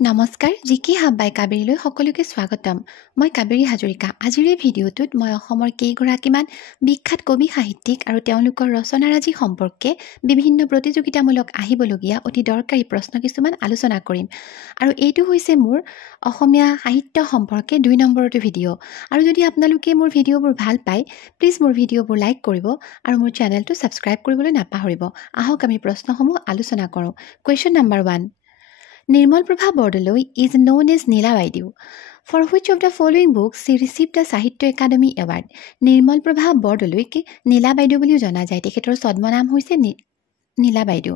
নমস্কাৰ জিকি হাব বাই কাবেৰীলৈ সকলোকে স্বাগতম। মই কাবেৰী হাজৰিকা। আজিৰ এই ভিডিঅ'টোত মই অসমৰ কেইগৰাকীমান বিখ্যাত কবি সাহিত্যিক আৰু তেওঁলোকৰ ৰচনাৰাজি সম্পৰ্কে বিভিন্ন প্ৰতিযোগিতামূলক আহিবলগীয়া অতি দৰকাৰী প্ৰশ্ন কিছুমান আলোচনা কৰিম। আৰু এইটো হৈছে মোৰ অসমীয়া সাহিত্য সম্পৰ্কে 2 নম্বৰটো ভিডিঅ'। আৰু যদি আপোনালোকে মোৰ ভিডিঅ'বোৰ ভাল পায় প্লিজ মোৰ ভিডিঅ'বোৰ লাইক কৰিব আৰু মোৰ চেনেলটো ছাবস্ক্ৰাইব কৰিবলৈ নাপাহৰিব। আহক আমি প্ৰশ্নসমূহ আলোচনা কৰোঁ। Question number 1. Nirmalprabha Bordoloi is known as Nila Baidew. For which of the following books she received the Sahitya Academy Award? Nirmalprabha Bordoloi ke Nila Baidew বুলি জনা যায়। তেখেতৰ ছদ্মনাম হৈছে নীলা বাইদেউ।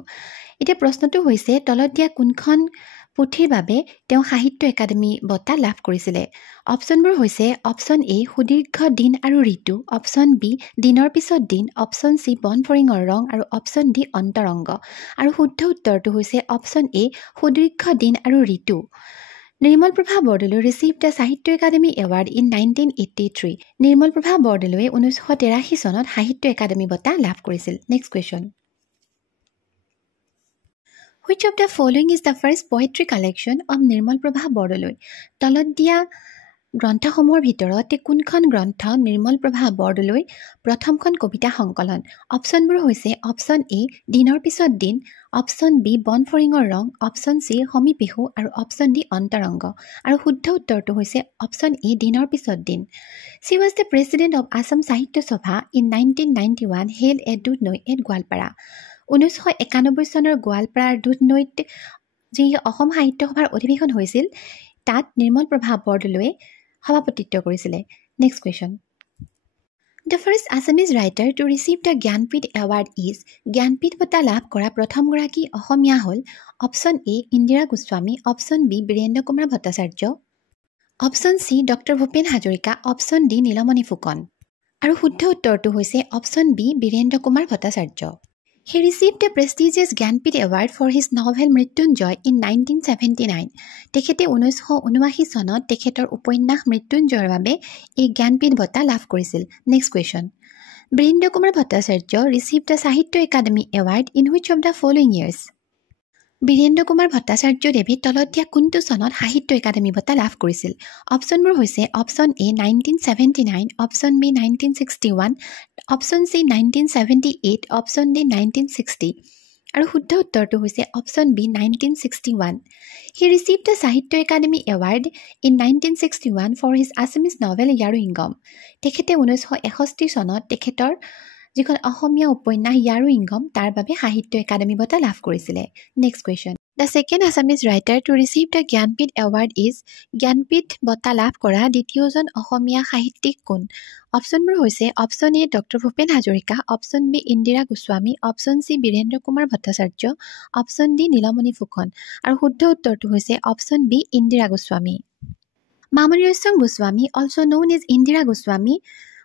এতিয়া প্ৰশ্নটো হৈছে তলত দিয়া কোনখন পুথিৰ বাবে তেওঁ সাহিত্য একাডেমী বঁটা লাভ কৰিছিলে? অপশ্যনবোৰ হৈছে অপশ্যন এ সুদীৰ্ঘ দিন আৰু ঋতু, অপশ্যন বি দিনৰ পিছত দিন, অপশ্যন চি বনফৰিঙৰ ৰং আৰু অপশ্যন ডি অন্তৰংগ। আৰু শুদ্ধ উত্তৰটো হৈছে অপশ্যন এ সুদীৰ্ঘ দিন আৰু ঋতু। Nirmalprabha Bordoloi received the Sahitya Academy Award in 1983. Nirmalprabha Bordoloi 1983 চনত সাহিত্য একাডেমী বঁটা লাভ কৰিছিল। Next question. Which of the following is the first poetry collection of Nirmalprabha Bordoloi? তলত দিয়া গ্ৰন্থসমূহৰ ভিতৰত কোনখন গ্ৰন্থ নিৰ্মলপ্ৰভা বৰদলৈ প্ৰথমখন কবিতা সংকলন? অপশ্যনবোৰ হৈছে অপশ্যন এ দিনৰ পিছত দিন, অপশ্যন বি বনফৰিঙৰ ৰং, অপশ্যন চি সমীপিহু আৰু অপশ্যন ডি অন্তৰংগ। আৰু শুদ্ধ উত্তৰটো হৈছে অপশ্যন এ দিনৰ পিছত দিন। She was the president of Assam Sahitya Sabha in 1991 held at Dudhnoi at Goalpara. 1991 চনৰ গোৱালপাৰাৰ দুধনৈত যি অসম সাহিত্য সভাৰ অধিৱেশন হৈছিল তাত নিৰ্মলপ্ৰভা বৰদলৈয়ে সভাপতিত্ব কৰিছিলে। Next question. The first Assamese writer to receive the Gyanpith Award is Gyanpith বঁটা লাভ কৰা প্ৰথমগৰাকী অসমীয়া হ'ল option A Indira Goswami, option B Birendra Kumar Bhattacharya, option C doctor Bhupen Hazarika, option D Nilmani Phukan. আৰু শুদ্ধ উত্তৰটো হৈছে option B Birendra Kumar Bhattacharya. He received the prestigious Gyanpith Award for his novel Mrityunjay in 1979. তেখেতে 1979 চনত তেখেতৰ উপন্যাস মৃত্যুঞ্জয়ৰ বাবে এই জ্ঞানপীঠ বঁটা লাভ কৰিছিল। Next question. Birendra Kumar Bhattacharya received the Sahitya Academy Award in which of the following years? Birendra Kumar ভট্টাচাৰ্যদেৱে তলত দিয়া কোনটো চনত সাহিত্য একাডেমী বঁটা লাভ কৰিছিল? অপশ্যনবোৰ হৈছে option A 1979, option B 1961, option C 1978, option D 1960। আৰু শুদ্ধ উত্তৰটো হৈছে option B 1961। He received the Sahitya Academy Award in 1961 for his Assamese novel ইয়াৰু ইংগম। তেখেতে 1961 চনত তেখেতৰ যিখন অসমীয়া উপন্যাস ইয়াৰু ইংগম তাৰ বাবে সাহিত্য একাডেমী বঁটা লাভ কৰিছিলে। Next question. The second Assamese writer to receive the Gyanpith Award is Gyanpith বঁটা লাভ কৰা দ্বিতীয়জন অসমীয়া সাহিত্যিক কোন? অপশ্যনবোৰ হৈছে option A doctor Bhupen Hazarika, option B Indira Goswami, option C Birendra Kumar Bhattacharya, option D Nilmani Phukan. আৰু শুদ্ধ উত্তৰটো হৈছে option B Indira Goswami. Mamani Roysam Goswami, also known as Indira Goswami,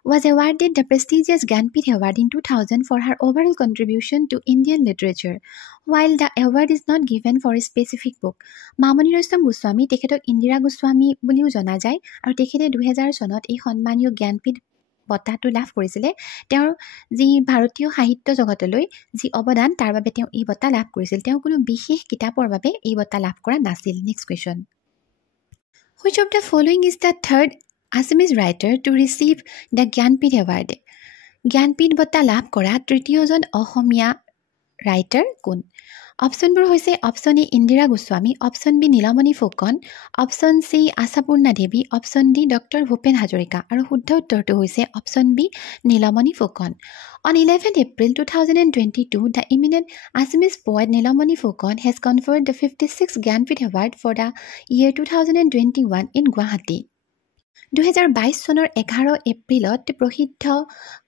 was awarded the prestigious Gyanpith Award in 2000 for her overall contribution to Indian literature. While the award is not given for a specific book, Mamani Roysam Goswami তেখেতক ইন্দিৰা গোস্বামী বুলিও জনা যায় আৰু তেখেতে 2000 চনত এই সন্মানীয় জ্ঞানপীঠ বঁটাটো লাভ কৰিছিলে। তেওঁৰ যি ভাৰতীয় সাহিত্য জগতলৈ যি অৱদান তাৰ বাবে তেওঁ এই বঁটা লাভ কৰিছিল। তেওঁ কোনো বিশেষ কিতাপৰ বাবে এই বঁটা লাভ কৰা নাছিল। Next question. Which of the following is the third Assamese writer to receive the Gyanpith Award? Gyanpith বঁটা লাভ কৰা তৃতীয়জন অসমীয়া ৰাইটাৰ কোন? অপশ্যনবোৰ হৈছে option A Indira Goswami, option B Nilmani Phukan, option C Ashapurna Devi, option D doctor Bhupen Hazarika. আৰু শুদ্ধ উত্তৰটো হৈছে option B Nilmani Phukan. On 11 April 2022, the eminent Assamese poet Nilamani Fukon has conferred the 56th Gyanpith Award for the year 2021 in Guwahati. 2022 চনৰ 11 এপ্ৰিলত প্ৰসিদ্ধ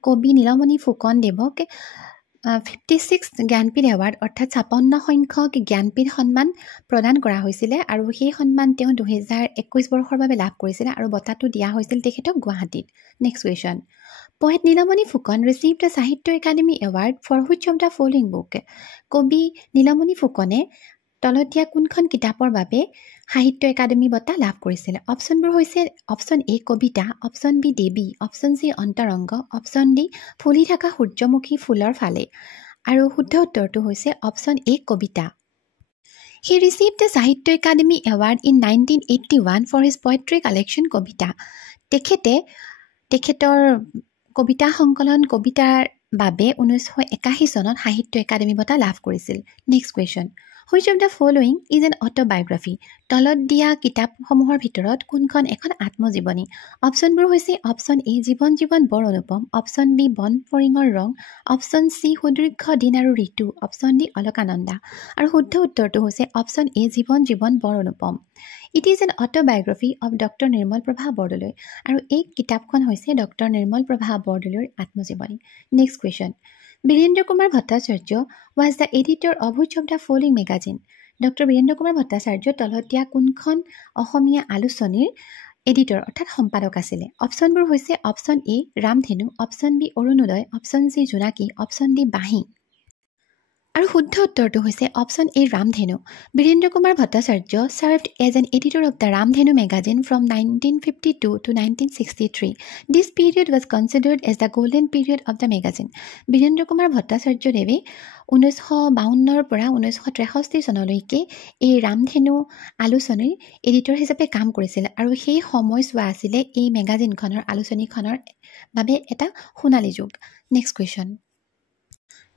কবি নীলমণি ফুকন দেৱক 56th জ্ঞানপীঠ এৱাৰ্ড অৰ্থাৎ 56 সংখ্যক জ্ঞানপীঠ সন্মান প্ৰদান কৰা হৈছিলে আৰু সেই সন্মান তেওঁ 2021 বৰ্ষৰ বাবে লাভ কৰিছিলে আৰু বঁটাটো দিয়া হৈছিল তেখেতক গুৱাহাটীত। Next question. Poet Nilamani Fukon received the Sahitya Academy Award for which of the following book? কবি নীলমণি ফুকনে তলত দিয়া কোনখন কিতাপৰ বাবে সাহিত্য একাডেমী বঁটা লাভ কৰিছিল? অপশ্যনবোৰ হৈছে option A Kabita, option B Devi, option C Antaranga, option D ফুলি থকা সূৰ্যমুখী ফুলৰ ফালে। আৰু শুদ্ধ উত্তৰটো হৈছে option A Kabita. He received the Sahitya Academy Award in 1981 for his poetry collection Kobita. তেখেতৰ কবিতা সংকলন কবিতাৰ বাবে 1981 চনত সাহিত্য একাডেমী বঁটা লাভ কৰিছিল। Next question, Which of the following is an autobiography? তলত দিয়া কিতাপসমূহৰ ভিতৰত কোনখন এখন আত্মজীৱনী? অপশ্যনবোৰ হৈছে অপশ্যন এ জীৱন জীৱন বৰ অনুপম, অপশ্যন বি বন ফৰিঙৰ ৰং, অপশ্যন চি সুদীৰ্ঘ দিন আৰু ঋতু, অপশ্যন ডি অলকানন্দা। আৰু শুদ্ধ উত্তৰটো হৈছে অপশ্যন এ জীৱন জীৱন বৰ অনুপম। It is an autobiography of Dr. Nirmal Prabha Bordoloi আৰু এই কিতাপখন হৈছে ডক্টৰ নিৰ্মল প্ৰভা বৰদলৈৰ আত্মজীৱনী। Next question, Birendra Kumar Bhattacharya was the editor of which of the following magazine? Doctor Birendra Kumar Bhattacharya তলত দিয়া কোনখন অসমীয়া আলোচনীৰ এডিটৰ অৰ্থাৎ সম্পাদক আছিলে? অপশ্যনবোৰ হৈছে option A Ramdhenu, option B Arunodoi, option C Jonaki, option D Banhi. আৰু শুদ্ধ উত্তৰটো হৈছে option A Ramdhenu. Birendra Kumar Bhattacharya served as an editor of the Ramdhenu magazine from 1952 to 1963. This period was considered as the golden period of the magazine. Birendra Kumar ভট্টাচাৰ্যদেৱে 1952ৰ পৰা 1963 চনলৈকে এই ৰামধেনু আলোচনীৰ এডিটৰ হিচাপে কাম কৰিছিল আৰু সেই সময়ছোৱা আছিলে এই মেগাজিনখনৰ আলোচনীখনৰ বাবে এটা সোণালী যুগ। Next question,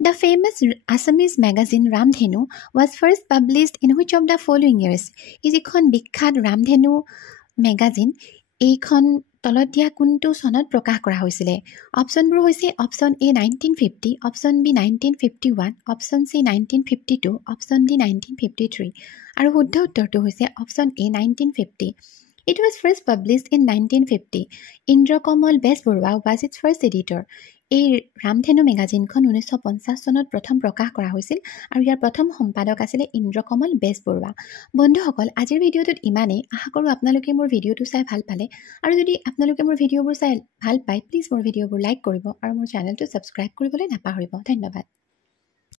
The famous Assamese magazine Ramdhenu was first published in which of the following years? যিখন বিখ্যাত ৰামধেনু মেগাজিন এইখন তলত দিয়া কোনটো চনত প্ৰকাশ কৰা হৈছিলে? অপশ্যনবোৰ হৈছে option A 1950, option B 1951, option C 1952, option D 1953। আৰু শুদ্ধ উত্তৰটো হৈছে option A 1950। It was first published in 1950. Indrakamal Besbarua was its first editor. এই ৰামধেনু মেগাজিনখন 1950 চনত প্ৰথম প্ৰকাশ কৰা হৈছিল আৰু ইয়াৰ প্ৰথম সম্পাদক আছিলে ইন্দ্ৰকমল বেজবৰুৱা। বন্ধুসকল, আজিৰ ভিডিঅ'টোত ইমানেই। আশা কৰোঁ আপোনালোকে মোৰ ভিডিঅ'টো চাই ভাল পালে আৰু যদি আপোনালোকে মোৰ ভিডিঅ'বোৰ চাই ভাল পায় প্লিজ মোৰ ভিডিঅ'বোৰ লাইক কৰিব আৰু মোৰ চেনেলটো ছাবস্ক্ৰাইব কৰিবলৈ নাপাহৰিব। ধন্যবাদ।